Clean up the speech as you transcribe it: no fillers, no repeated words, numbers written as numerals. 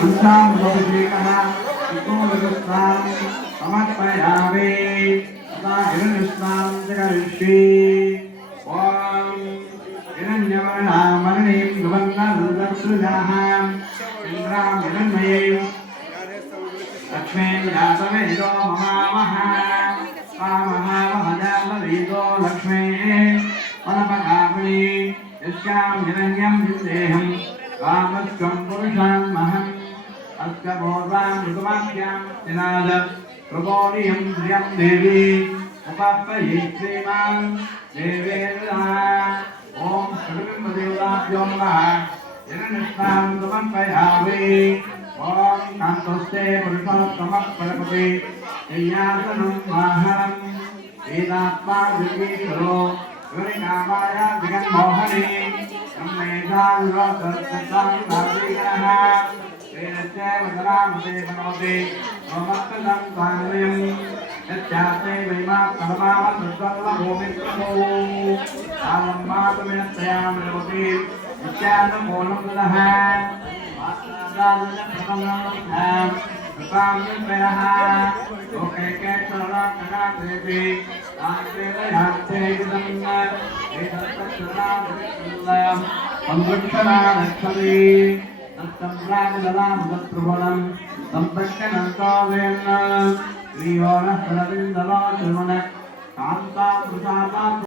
पंचामृतभिषेकः विष्णुस्नानं समर्पयामि तथा हिरण्यस्नानं च करिष्ये ॐ हिरण्यवर्णामणिं सुवर्णदक्षुजाः इन्द्रां हिरण्मयीं लक्ष्मीं जातवेदो ममामः महामहजातवेदो लक्ष्मीः मनपकामि यस्यां हिरण्यं विदेहं कामस्त्वं पुरुषान्महम् अस्य पूर्वां ऋतुवाक्यां निनाद प्रबोधियं श्रियं देवी उपाप्तये श्रीमान् देवेन्द्रः ॐ सर्वदेवताभ्यो नमः हिरण्यस्नानं समर्पयामि ॐ कान्तस्ते पुरुषोत्तमः परमपि यज्ञासनं वाहनं वेदात्मा विश्वेश्वरो गौरीकामाया जगन्मोहने सम्मेधानुरोधर्तसान्तादिगणः वेदस्य वदनामते भगवते ममत्तदं तान्वयं यच्चास्ते वैमात्तमावसर्वभूमिप्रभो आलम्बातुमिनस्तया मिलवते नित्यानमूलं ददः आत्मादानप्रथमं कृपाम्यः लोकैके सर्वकलादेवी आत्मेदयात्ते विदन्न वेदस्तक्षरादिविन्दयं संरक्षणारक्षति तत्सम्प्रादिदलामृतप्रभुणं सम्पश्यनन्तो वेन्न श्रीयोनः सरविन्दलो श्रीमनः कान्तां प्रसादात्